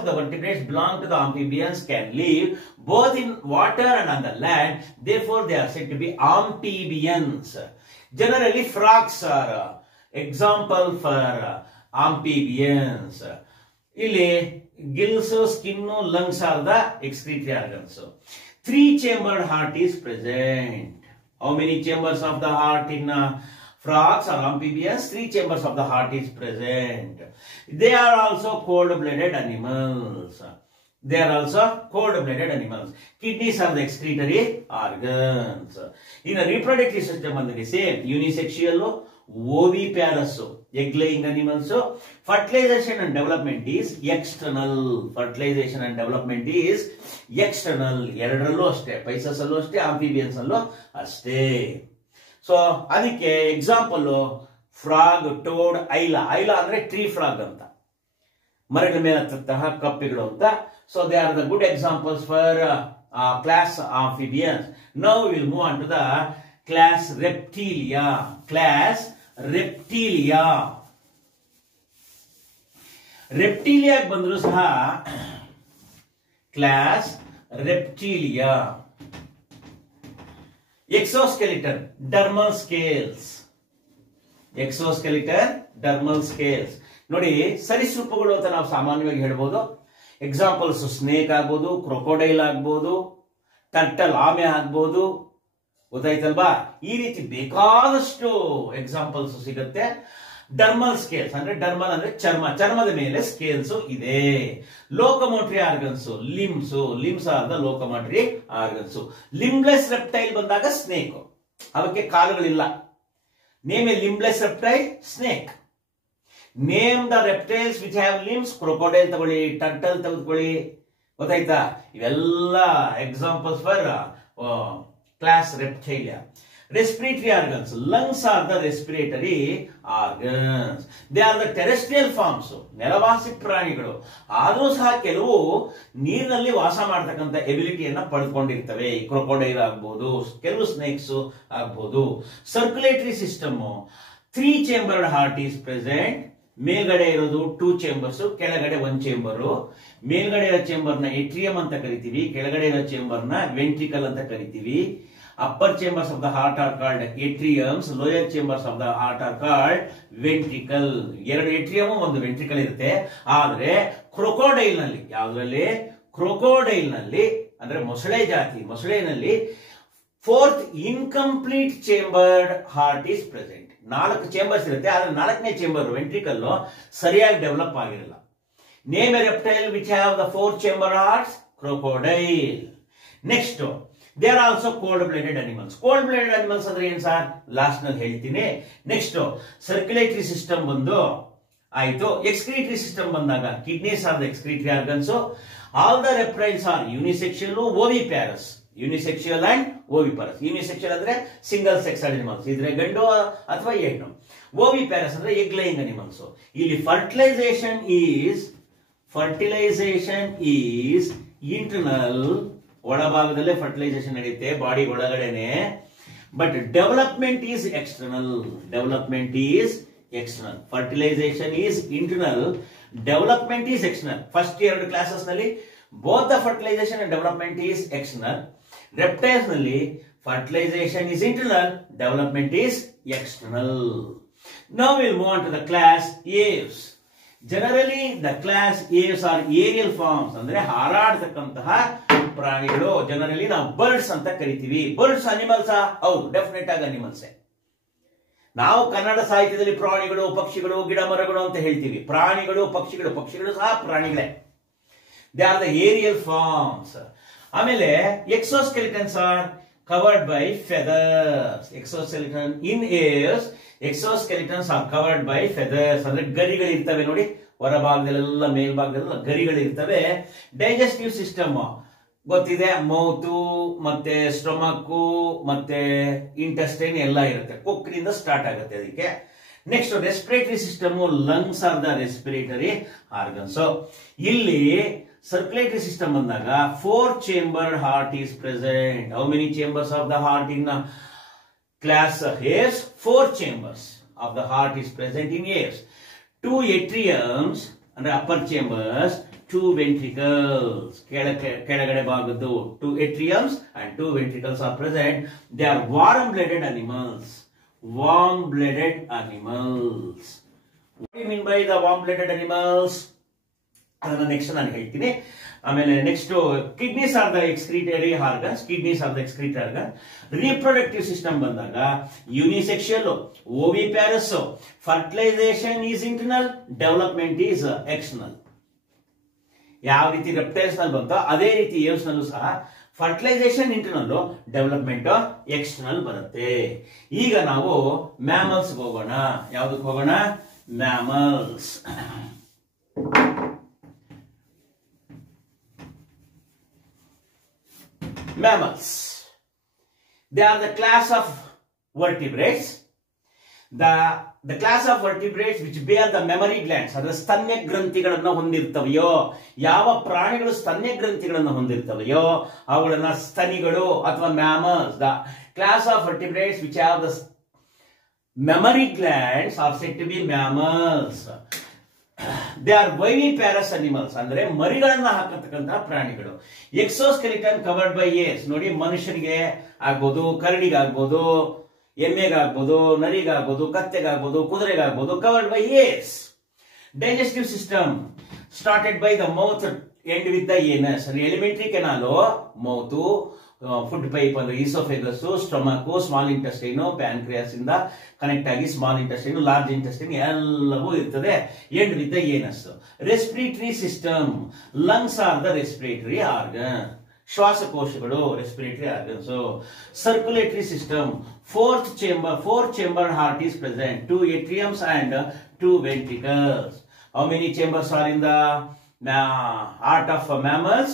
the vertebrates belong to the amphibians, can live both in water and on the land. Therefore, they are said to be amphibians. Generally, frogs are example for amphibians. ಇಲ್ಲಿ Gilles, skin, lungs are the excretory organs. 3-chambered heart is present. How many chambers of the heart in frogs or amphibians? 3 chambers of the heart is present. They are also cold-blooded animals. Kidneys are the excretory organs. In a reproductive system, same unisexual, oviparous, egg-laying animals. Fertilization and development is external. ಎರಡರಲ್ಲೂ ಅಷ್ಟೇ, ಪೈಸಸ್ ಅಲ್ಲೂ ಅಷ್ಟೇ, ಆಂಫಿಬಿಯನ್ಸ್ ಅಲ್ಲೂ ಅಷ್ಟೇ. ಸೊ ಅದಕ್ಕೆ example frog, toad, hyla. Hyla ಅಂದ್ರೆ ಟ್ರೀ ಫ್ರಾಗ್ ಅಂತ, ಮರಗಳ ಮೇಲೆ ಹತ್ತಂತಹ ಕಪ್ಪೆಗಳು ಅಂತ. So they are the good examples for class amphibians. Now will move on to the class reptilia. ರೆಪ್ಟೀಲಿಯಾಗೆ ಬಂದ್ರು ಸಹ class reptilia. Exoskeleton, dermal scales. ನೋಡಿ, ಸರೀಸೃಪಗಳು ಅಂತ ನಾವು ಸಾಮಾನ್ಯವಾಗಿ ಹೇಳ್ಬೋದು. ಎಕ್ಸಾಂಪಲ್ಸ್ ಸ್ನೇಕ್ ಆಗ್ಬೋದು, ಕ್ರೊಕೊಡೈಲ್ ಆಗ್ಬೋದು, ಟರ್ಟಲ್, ಆಮೆ ಆಗ್ಬೋದು. ಗೊತ್ತಾಯ್ತಲ್ವಾ? ಈ ರೀತಿ ಬೇಕಾದಷ್ಟು ಎಕ್ಸಾಂಪಲ್ಸ್ ಸಿಗುತ್ತೆ. ಡರ್ಮಲ್ ಸ್ಕೇಲ್ಸ್ ಅಂದ್ರೆ ಡರ್ಮಲ್ ಅಂದ್ರೆ ಚರ್ಮದ ಮೇಲೆ ಸ್ಕೇಲ್ಸ್ ಇದೆ. Locomotory organs limbs are the locomotory organs. Limbless reptile ಬಂದಾಗ ಸ್ನೇಕ್, ಅವಕ್ಕೆ ಕಾಲುಗಳಿಲ್ಲ. Name a limbless reptile, snake. Name the reptiles which have limbs, crocodile ತಗೊಳ್ಳಿ, ಟರ್ಟಲ್ ತೆಗೆದುಕೊಳ್ಳಿ, ಗೊತ್ತಾಯ್ತಾ? ಇವೆಲ್ಲ examples for class reptilia. Respiratory organs. Lungs are the respiratory organs. They are the terrestrial forms. ನೆಲವಾಸಿ ಪ್ರಾಣಿಗಳು. ಆದರೂ ಸಹ ಕೆಲವು ನೀರಿನಲ್ಲಿ ವಾಸ ಮಾಡತಕ್ಕಂಥ ಎಬಿಲಿಟಿಯನ್ನ ಪಡೆದುಕೊಂಡಿರ್ತವೆ. ಕ್ರೊಕೊಡೈಲ್ ಆಗ್ಬಹುದು, ಕೆಲವು ಸ್ನೇಕ್ಸ್ ಆಗ್ಬಹುದು. Circulatory system. 3 chambered heart is present. ಮೇಲ್ಗಡೆ ಇರೋದು 2 chambers, ಕೆಳಗಡೆ 1 chamber. ಮೇಲ್ಗಡೆ ಇರೋ ಚೇಂಬರ್ ನ ಏಟ್ರಿಯಂ ಅಂತ ಕರಿತೀವಿ, ಕೆಳಗಡೆ ಇರೋ ಚೇಂಬರ್ ನ ವೆಂಟ್ರಿಕಲ್ ಅಂತ ಕರಿತೀವಿ. Upper chambers of the heart are called atriums, lower chambers of the heart are called ventricle. ಎರಡು ಏಟ್ರಿಯಂ ಒಂದು ವೆಂಟ್ರಿಕಲ್ ಇರುತ್ತೆ. ಆದ್ರೆ ಕ್ರೊಕೊಡೈಲ್ ನಲ್ಲಿ, ಯಾವುದರಲ್ಲಿ? ಕ್ರೊಕೊಡೈಲ್ ನಲ್ಲಿ ಅಂದ್ರೆ ಮೊಸಳೆನಲ್ಲಿ 4th incomplete chambered heart is present. 4 chambers ಇರುತ್ತೆ, ಆದ್ರೆ 4ನೇ ಚೇಂಬರ್ ವೆಂಟ್ರಿಕಲ್ ಸರಿಯಾಗಿ ಡೆವಲಪ್ ಆಗಿರಲ್ಲ. Name a reptile which have the 4 chambered hearts, crocodile. Next, they are also cold-blooded animals. Cold-blooded animals ಅಂದ್ರೆ ಏನು ಸರ್? ಲಾಸ್ಟ್ ನಲ್ಲಿ ಹೇಳ್ತೀನಿ. ನೆಕ್ಸ್ಟ್ ಸರ್ಕ್ಯುಲೇಟರಿ ಸಿಸ್ಟಮ್ ಬಂದು ಆಯ್ತು. ಎಕ್ಸ್ಕ್ರೀಟರಿ ಸಿಸ್ಟಮ್ ಬಂದಾಗ kidneys are the excretory organs. All the reptiles are unisexual, oviparous. Unisexual and oviparous. Unisexual ಅಂದ್ರೆ ಸಿಂಗಲ್ ಸೆಕ್ಸ್ ಅನಿಮಲ್ಸ್, ಇದ್ರೆ ಗಂಡು ಅಥವಾ ಹೆಣ್ಣು. ಓವಿಪ್ಯಾರಸ್ ಅಂದ್ರೆ ಎಗ್ ಲೈಯಿಂಗ್ ಅನಿಮಲ್ಸ್. ಇಲ್ಲಿ ಫರ್ಟಿಲೈಸೇಷನ್ ಈಸ್ ಇಂಟರ್ನಲ್, ಒಳಭಾಗದಲ್ಲೇ ಫರ್ಟಿಲೈಸೇಷನ್ ನಡೆಯುತ್ತೆ, ಬಾಡಿ ಒಳಗಡೆನೆ. But development is external. Fertilisation is internal, development is external. First 2 classes ನಲ್ಲಿ both the fertilisation and development is external. Reptiles ನಲ್ಲಿ fertilisation is internal, development is external. Now we'll move on to the class aves. Generally the class aves are aerial forms, ಅಂದ್ರೆ ಹಾರಾಡತಕ್ಕಂತಹ ಪ್ರಾಣಿಗಳು. ಜನರಲಿ ನಾವು ಬರ್ಡ್ಸ್ ಅಂತ ಕರಿತೀವಿ. Birds animals? ಹೌದು, ಡೆಫಿನೆಟ್ ಆಗಿ ಅನಿಮಲ್ಸ್. ನಾವು ಕನ್ನಡ ಸಾಹಿತ್ಯದಲ್ಲಿ ಪ್ರಾಣಿಗಳು, ಪಕ್ಷಿಗಳು, ಗಿಡ ಮರಗಳು ಅಂತ ಹೇಳ್ತೀವಿ. ಪ್ರಾಣಿಗಳು, ಪಕ್ಷಿಗಳು ಸಹ ಪ್ರಾಣಿಗಳೇ. They are the aerial forms. ಆಮೇಲೆ exoskeletons are covered by feathers. Exoskeleton in aves, exoskeletons are covered by feathers. ಅಂದ್ರೆ ಗರಿಗಳಿರ್ತವೆ ನೋಡಿ, ಹೊರಭಾಗದಲ್ಲೆಲ್ಲ ಮೇಲ್ಭಾಗದಲ್ಲೆಲ್ಲ ಗರಿಗಳಿರ್ತವೆ. ಡೈಜೆಸ್ಟಿವ್ ಸಿಸ್ಟಮ್ ಗೊತ್ತಿದೆ, ಮೌತು ಮತ್ತೆ ಸ್ಟೊಮಕ್ ಮತ್ತೆ ಇಂಟೆಸ್ಟೈನ್ ಎಲ್ಲ ಇರುತ್ತೆ. ಕೊಕ್ಕಿನಿಂದ ಸ್ಟಾರ್ಟ್ ಆಗುತ್ತೆ ಅದಕ್ಕೆ. Next respiratory system. Lungs are the respiratory organs. ಇಲ್ಲಿ ಸರ್ಕ್ಯುಲೇಟರಿ ಸಿಸ್ಟಮ್ ಬಂದಾಗ 4 chambered heart is present. How many chambers of the heart in class aves? 4 chambers of the heart is present in aves. 2 atriums ಅಂದ್ರೆ upper chambers, 2 ventricles. ಕೆಳಗಡೆ ಭಾಗದ್ದು 2 atriums and 2 ventricles are present. They are warm-blooded animals. What do you mean by the warm-blooded animals? ಅದನ್ನ ನೆಕ್ಸ್ಟ್ ನಾನು ಹೇಳ್ತೀನಿ. ಆಮೇಲೆ next kidneys are the excretory organs. Reproductive system ಬಂದಾಗ unisexual, oviparous. Fertilisation is internal, development is external. ಯಾವ ರೀತಿ ರೆಪ್ಟೈಲ್ಸ್ ನಲ್ಲಿ ಬಂತೋ ಅದೇ ರೀತಿ ಏವ್ಸ್ ನಲ್ಲೂ ಸಹ ಫರ್ಟಿಲೈಸೇಷನ್ ಇಂಟರ್ನಲ್, ಡೆವಲಪ್ಮೆಂಟ್ ಎಕ್ಸ್ಟರ್ನಲ್ ಬರುತ್ತೆ. ಈಗ ನಾವು ಮ್ಯಾಮಲ್ಸ್ ಹೋಗೋಣ. ಯಾವ್ದಕ್ಕೆ ಹೋಗೋಣ? Mammals. Mammals. They are the class of vertebrates. The class of vertebrates which bear the mammary glands. ಅದರ ಸ್ತನ್ಯ ಗ್ರಂಥಿಗಳನ್ನು ಹೊಂದಿರ್ತವೆಯೋ, ಯಾವ ಪ್ರಾಣಿಗಳು ಸ್ತನ್ಯ ಗ್ರಂಥಿಗಳನ್ನು ಹೊಂದಿರ್ತವೆಯೋ ಅವುಗಳನ್ನ ಸ್ತನಿಗಳು ಅಥವಾ mammals. The class of vertebrates which have the mammary glands are said to be mammals. They are viviparous animals, ಅಂದ್ರೆ ಮರಿಗಳನ್ನ ಹಾಕತಕ್ಕಂತಹ ಪ್ರಾಣಿಗಳು. Exoskeleton covered by hairs. ನೋಡಿ, ಮನುಷ್ಯನಿಗೆ ಆಗ್ಬೋದು, ಕರಡಿಗಾಗ್ಬೋದು, ಎಮ್ಮೆಗಾಗ್ಬೋದು, ನರಿಗಾಗ್ಬೋದು, ಕತ್ತೆಗಾಗ್ಬೋದು, ಕುದುರೆಗಾಗ್ಬೋದು, covered by hairs. Digestive system started by the mouth end with the anus. Alimentary canal mouth, food pipe ಅಂದ್ರೆ oesophagus, stomach, small intestine, pancreas ಇಂದ ಕನೆಕ್ಟ್ ಆಗಿ ಸ್ಮಾಲ್ ಇಂಟೆಸ್ಟೈನ್, ಲಾರ್ಜ್ ಇಂಟೆಸ್ಟೈನ್ ಎಲ್ಲವೂ ಇರ್ತದೆ. End with the anus. Respiratory system. Lungs are the respiratory organ. ಶ್ವಾಸಕೋಶಗಳು respiratory organs. Circulatory system. Four chambered heart is present. 2 atriums and 2 ventricles. How many chambers are in the heart of mammals?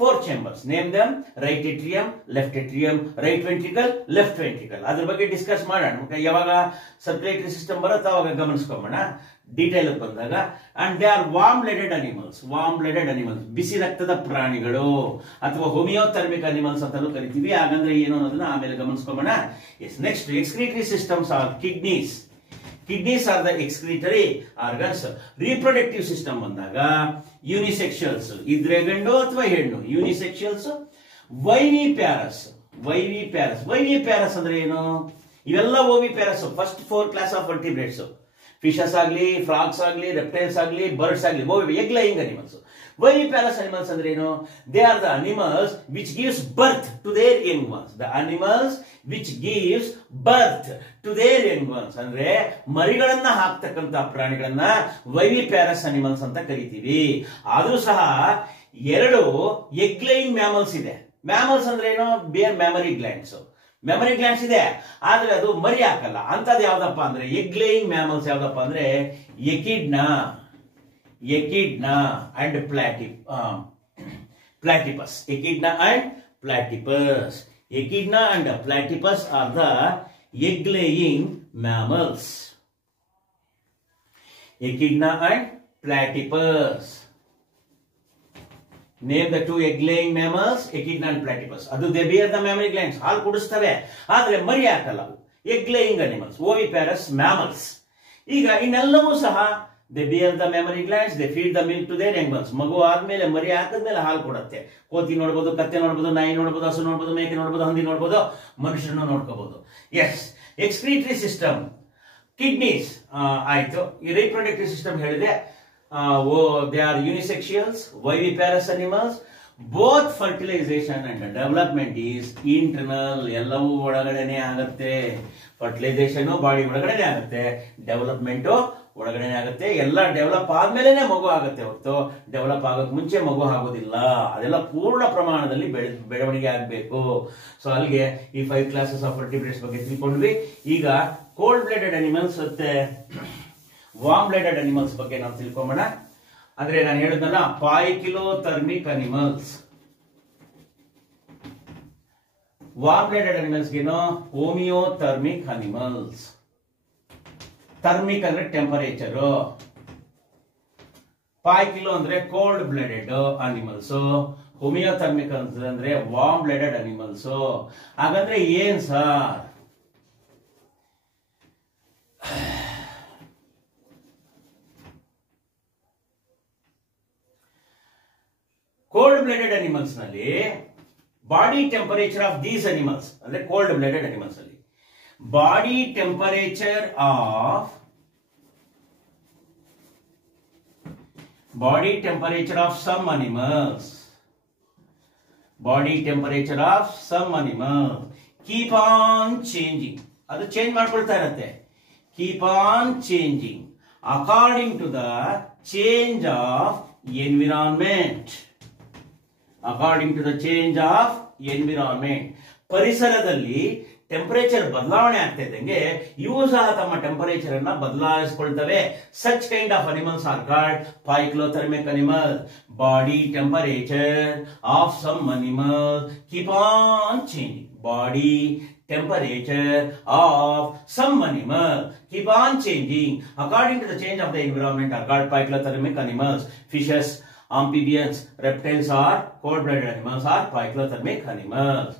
4 chambers. Name them. Right atrium, left atrium, right ventricle, left ventricle. ಅದ್ರ ಬಗ್ಗೆ ಡಿಸ್ಕಸ್ ಮಾಡೋಣ. ಯಾವಾಗ ಸರ್ಕ್ಯುಲೇಟರಿ ಸಿಸ್ಟಮ್ ಬರುತ್ತೆ ಅವಾಗ ಗಮನಿಸ್ಕೊಂಬೋಣ ಡೀಟೇಲ್ ಬಂದಾಗ. And they are warm blooded animals. ಬಿಸಿ ರಕ್ತದ ಪ್ರಾಣಿಗಳು ಅಥವಾ ಹೋಮಿಯೋಥರ್ಮಿಕ್ ಅನಿಮಲ್ಸ್ ಅಂತಾನು ಕರಿತೀವಿ. ಹಾಗಂದ್ರೆ ಏನು ಅನ್ನೋದನ್ನ ಆಮೇಲೆ ಗಮನಿಸ್ಕೊಂಬೋಣ. Next, excretory systems are kidneys. Kidneys are the excretory organs. Reproductive system ಬಂದಾಗ ಯೂನಿಸೆಕ್ಷುಯಲ್ಸ್, ಇದ್ರೆ ಗಂಡು ಅಥವಾ ಹೆಣ್ಣು, ಯೂನಿಸೆಕ್ಷುಯಲ್ಸ್. ವೈವಿಪ್ಯಾರಸ್ ಅಂದ್ರೆ ಏನು? ಇವೆಲ್ಲ oviparous. First 4 class of vertebrates. Fishes ಆಗಲಿ, ಫ್ರಾಗ್ಸ್ ಆಗಲಿ, ರೆಪ್ಟೈಲ್ಸ್ ಆಗಲಿ, ಬರ್ಡ್ಸ್ ಆಗಲಿ, egg laying animals. Viviparous animals ಅಂದ್ರೆ ಏನು? They are the animals which gives birth to their young ones. The animals which gives birth to their young ones. ಅಂದ್ರೆ ಮರಿಗಳನ್ನ ಹಾಕ್ತಕ್ಕಂತ ಪ್ರಾಣಿಗಳನ್ನ ವೈವಿಪ್ಯಾರಸ್ ಅನಿಮಲ್ಸ್ ಅಂತ ಕರಿತೀವಿ. ಆದ್ರೂ ಸಹ 2 ಎಗ್ ಲೈಯಿಂಗ್ ಮ್ಯಾಮಲ್ಸ್ ಇದೆ. ಮ್ಯಾಮಲ್ಸ್ ಅಂದ್ರೆ ಏನು? ಬೇರ್ ಮ್ಯಾಮರಿ ಗ್ಲ್ಯಾಂಡ್ಸ್ ಇದೆ, ಆದ್ರೆ ಅದು ಮರಿ ಹಾಕಲ್ಲ. ಅಂತದ್ ಯಾವ್ದಪ್ಪ ಅಂದ್ರೆ ಎಗ್ ಲೇಯಿಂಗ್ ಮ್ಯಾಮಲ್ಸ್ ಯಾವ್ದಪ್ಪ ಅಂದ್ರೆ ಎಕಿಡ್ನಾ and platypus. Echidna and platypus are the egg laying mammals. Echidna and platypus. Name the 2 egg laying mammals. Echidna and platypus. Adu they bear the mammary glands. ಹಾಲು ಕುಡಿಸ್ತವೆ, ಆದ್ರೆ ಮರಿ ಹಾಕಲ್ಲ. Egg laying animals, oviparous mammals. ಈಗ ಇನ್ನೆಲ್ಲವೂ ಸಹ they bear the mammary glands, they feed the milk to their young ones. ಮಗು ಆದ್ಮೇಲೆ ಮರಿ ಹಾಕಿದ್ಮೇಲೆ ಹಾಲು ಕೊಡುತ್ತೆ. ಕೋತಿ ನೋಡಬಹುದು, ಕತ್ತೆ ನೋಡಬಹುದು, ನಾಯಿ ನೋಡಬಹುದು, ಹಸು ನೋಡಬಹುದು, ಮೇಕೆ ನೋಡಬಹುದು, ಹಂದಿ ನೋಡಬಹುದು, ಮನುಷ್ಯರನ್ನು ನೋಡ್ಕೋಬಹುದು. Yes, excretory system. ಕಿಡ್ನೀಸ್ ಆಯ್ತು. ಈ ರಿಪ್ರೊಡಕ್ಟಿವ್ ಸಿಸ್ಟಮ್ ಹೇಳಿದೆ. They are unisexuals, viviparous animals. Both fertilization and development is internal. ಎಲ್ಲವೂ ಒಳಗಡೆನೆ ಆಗುತ್ತೆ. ಫರ್ಟಿಲೈಸೇಷನ್ ಬಾಡಿ ಒಳಗಡೆನೆ ಆಗುತ್ತೆ, ಡೆವಲಪ್ಮೆಂಟ್ ಒಳಗಡೆನೆ ಆಗುತ್ತೆ. ಎಲ್ಲ ಡೆವಲಪ್ ಆದ್ಮೇಲೆನೆ ಮಗು ಆಗುತ್ತೆ ಹೊರತು ಡೆವಲಪ್ ಆಗೋಕ್ ಮುಂಚೆ ಮಗು ಆಗೋದಿಲ್ಲ. ಅದೆಲ್ಲ ಪೂರ್ಣ ಪ್ರಮಾಣದಲ್ಲಿ ಬೆಳವಣಿಗೆ ಆಗಬೇಕು. ಸೊ ಅಲ್ಲಿಗೆ ಈ 5 ಕ್ಲಾಸಸ್ ಆಫ್ ವರ್ಟಿಬ್ರೇಟ್ಸ್ ಬಗ್ಗೆ ತಿಳ್ಕೊಂಡ್ವಿ. ಈಗ ಕೋಲ್ಡ್ ಬ್ಲಡೆಡ್ ಅನಿಮಲ್ಸ್ ಮತ್ತೆ ವಾರ್ಮ್ ಬ್ಲಡೆಡ್ ಅನಿಮಲ್ಸ್ ಬಗ್ಗೆ ನಾವು ತಿಳ್ಕೊಂಬೋಣ. ಅಂದ್ರೆ ನಾನು ಹೇಳಿದ್ನಲ್ಲ, poikilothermic animals. Warm blooded animals ಗೆನೋ ಹೋಮಿಯೋಥರ್ಮಿಕ್ ಅನಿಮಲ್ಸ್. ಥರ್ಮಿಕ್ ಅಂದ್ರೆ ಟೆಂಪರೇಚರ್, ಪಾಯ್ಕಿಲೋ ಅಂದ್ರೆ ಕೋಲ್ಡ್ ಬ್ಲಡೆಡ್ ಅನಿಮಲ್ಸ್, ಹೋಮಿಯೋಥರ್ಮಿಕ್ ಅಂದ್ರೆ ವಾರ್ಮ್ ಬ್ಲಡೆಡ್ ಅನಿಮಲ್ಸ್. ಹಾಗಂದ್ರೆ ಏನ್ ಸರ್? ಕೋಲ್ಡ್ ಬ್ಲಡೆಡ್ ಅನಿಮಲ್ಸ್ ನಲ್ಲಿ body temperature of these animals ಅಂದ್ರೆ ಕೋಲ್ಡ್ ಬ್ಲಡೆಡ್ ಅನಿಮಲ್ಸ್ ಅಲ್ಲಿ body temperature of some animals keep on changing. ಅದು ಚೇಂಜ್ ಮಾಡ್ಕೊಳ್ತಾ ಇರುತ್ತೆ. Keep on changing according to the change of environment. ಪರಿಸರದಲ್ಲಿ ಟೆಂಪರೇಚರ್ ಬದಲಾವಣೆ ಆಗ್ತಾ ಇದ್ದಂಗೆ ಇವು ಸಹ ತಮ್ಮ ಟೆಂಪರೇಚರ್ ಅನ್ನ ಬದಲಾಯಿಸಿಕೊಳ್ತವೆ. Such kind of animals are called poikilothermic animal. Body temperature of some animal keep on changing. Body temperature of some animal keep on changing according to the change of the environment are called poikilothermic animals. Fishes, amphibians, reptiles are cold-blooded animals are poikilothermic animals.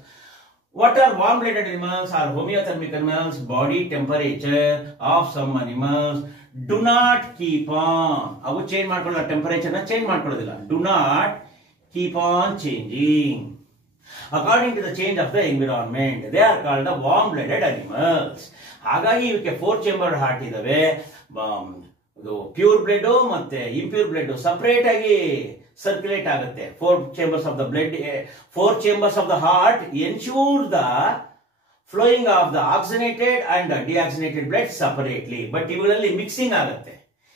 What are warm-blooded animals? Are homeothermic animals. Body temperature of some animals do not keep on. Avu change ಮಾಡ್ಕೊಳ್ಳಲ್ಲ, ಟೆಂಪರೇಚರ್ ನ ಚೇಂಜ್ ಮಾಡ್ಕೊಳ್ಳೋದಿಲ್ಲ. Do not keep on changing according to the change of the environment. They are called the warm-blooded animals. ಹಾಗಾಗಿ ಇವಕ್ಕೆ 4 chambered heart ಇದಾವೆ. ಪ್ಯೂರ್ ಬ್ಲಡ್ ಮತ್ತೆ ಇಂಪ್ಯೂರ್ ಬ್ಲಡ್ ಸಪರೇಟ್ ಆಗಿ ಸರ್ಕ್ಯುಲೇಟ್ ಆಗುತ್ತೆ. 4 chambers of the blood, 4 chambers of the heart ensure the flowing of the oxygenated and deoxygenated blood separately. But ಇವುಗಳಲ್ಲಿ ಮಿಕ್ಸಿಂಗ್ ಆಗುತ್ತೆ,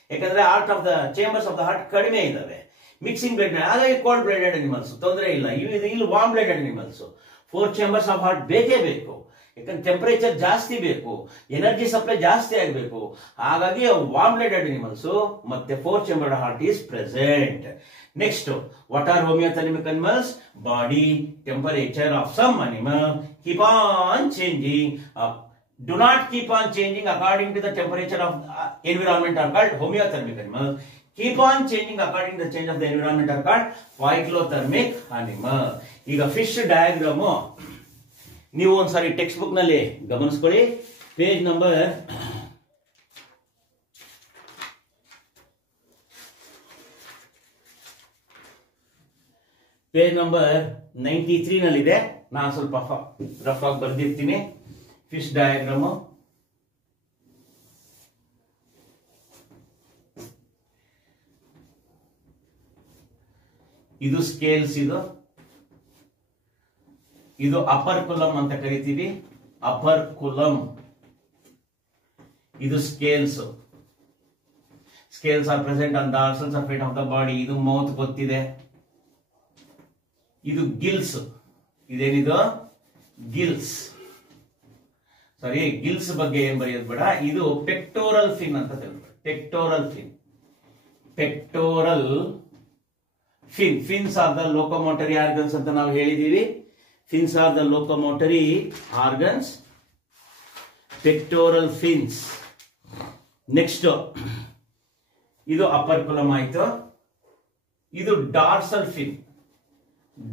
ಯಾಕಂದ್ರೆ heart of the chambers of the heart ಕಡಿಮೆ ಇದಾವೆ. ಮಿಕ್ಸಿಂಗ್ ಬ್ಲಡ್, ಹಾಗಾಗಿ ಕೋಲ್ಡ್ ಬ್ಲಡೆಡ್ ಅನಿಮಲ್ಸ್ ತೊಂದರೆ ಇಲ್ಲ. ಇಲ್ಲಿ warm blooded animals 4 chambers of heart ಬೇಕೇ ಬೇಕು, ಯಾಕಂದ್ರೆ ಟೆಂಪರೇಚರ್ ಜಾಸ್ತಿ ಬೇಕು, ಎನರ್ಜಿ ಸಪ್ಲೈ ಜಾಸ್ತಿ ಆಗಬೇಕು. ಹಾಗಾಗಿ ವಾರ್ಮ್ ಬ್ಲಡೆಡ್ ಅನಿಮಲ್ಸ್ ಮತ್ತೆ 4 chambered heart is present. Next, what are homeothermic animals? Body temperature of some animal keep on changing. Do not keep on changing according to the temperature of environment are called homeothermic animals. Keep on changing according to the change of the environment are called phyclothermic animal. ಈಗ ಫಿಶ್ ಡಯಾಗ್ರಾಮ್ ನೀವು ಒಂದ್ಸಾರಿ ಟೆಕ್ಸ್ಟ್ ಬುಕ್ ನಲ್ಲಿ ಗಮನಿಸ್ಕೊಳ್ಳಿ. ಪೇಜ್ ನಂಬರ್ 93 ನಲ್ಲಿದೆ. ನಾನು ಸ್ವಲ್ಪ ರಫ್ ಆಗಿ ಬರ್ದಿರ್ತೀನಿ. ಫಿಶ್ ಡಯಾಗ್ರಾಮ್ ಇದು ಸ್ಕೇಲ್ಸ್, ಇದು ಅಪರ್ ಕುಲಮ್ ಅಂತ ಕರಿತೀವಿ, ಅಪರ್ ಕುಲಮ್. ಇದು scales. Scales are present on the dorsal surface of the body. ಇದು ಮೌತ್ ಗೊತ್ತಿದೆ. ಇದು ಗಿಲ್ಸ್. ಇದೇನಿದು ಗಿಲ್ಸ್. ಸಾರಿ, ಗಿಲ್ಸ್ ಬಗ್ಗೆ ಏನ್ ಬರೆಯೋದು ಬೇಡ. ಇದು ಪೆಕ್ಟೋರಲ್ ಫಿನ್ ಅಂತ ಹೇಳ್ತಾರೆ. Pectoral fin. Pectoral fin. Fins are the locomotory organs ಅಂತ ನಾವು ಹೇಳಿದೀವಿ. Fins are the locomotory organs. Pectoral fins. Next, ಇದು ಅಪರ್ ಕುಲಮ್ ಆಯ್ತು. ಇದು ಡಾರ್ಸಲ್ ಫಿನ್.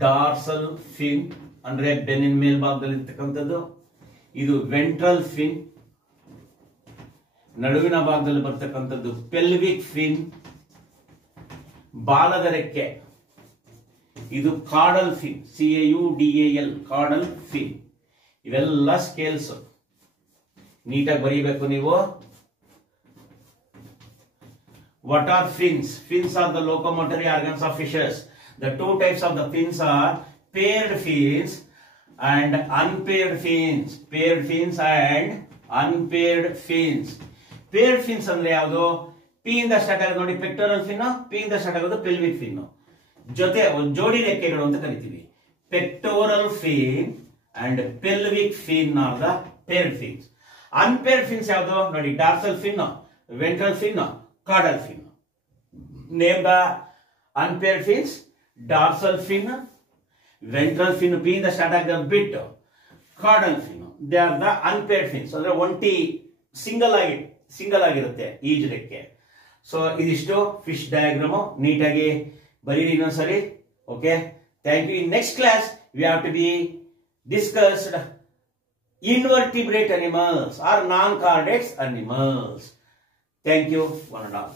ಡಾರ್ಸಲ್ ಫಿನ್ ಅಂದ್ರೆ ಬೆನ್ನಿನ ಮೇಲ್ಭಾಗದಲ್ಲಿ ಇರ್ತಕ್ಕಂಥದ್ದು. ಇದು ವೆಂಟ್ರಲ್ ಫಿನ್, ನಡುವಿನ ಭಾಗದಲ್ಲಿ ಬರ್ತಕ್ಕಂಥದ್ದು. ಪೆಲ್ವಿಕ್ ಫಿನ್, ಬಾಲದ ರೆಕ್ಕೆ. ಇದು caudal fin, CAUDAL, caudal fin. ಇವೆಲ್ಲ ಸ್ಕೇಲ್ಸ್. ನೀಟಾಗಿ ಬರೀಬೇಕು ನೀವು. What are fins? Fins are the locomotory organs of fishes. The two types of the fins are paired fins and unpaired fins. Paired fins and unpaired fins. Paired fins ಅಂದ್ರೆ ಯಾವುದು? P ಇಂದ ಸ್ಟಾರ್ಟ್ ಆಗೋದು ನೋಡಿ ಪೆಕ್ಟೋರಲ್ ಫಿನ್, P ಇಂದ ಸ್ಟಾರ್ಟ್ ಆಗೋದು ಪೆಲ್ವಿಕ್ ಫಿನ್. ಜೊತೆ ಜೋಡಿ ರೆಕ್ಕೆಗಳು ಅಂತ ಕರಿತೀವಿ. Pectoral fin and pelvic fin are the paired fins. Unpaired fins ಯಾವುದು ನೋಡಿ? Dorsal fin, ventral fin, caudal fin. Name the unpaired fins. Dorsal fin, ventral fin, P ಇಂದ ಸ್ಟಾರ್ಟ್ ಆಗೋದು ಬಿಟ್ಟು, caudal fin. They are the unpaired fins. ಅಂದ್ರೆ ಒಂಟಿ ಸಿಂಗಲ್ ಆಗಿರುತ್ತೆ ಈಜ್ ರೆಕ್ಕೆ. ಸೊ ಇದಿಷ್ಟು ಫಿಶ್ ಡಯಾಗ್ರಾಮ್. ನೀಟಾಗಿ ಬರೀರಿ ಇನ್ನೊಂದ್ಸರಿ. Okay, thank you. In next class we have to be discussed invertebrate animals or non-chordates animals. Thank you, one and all.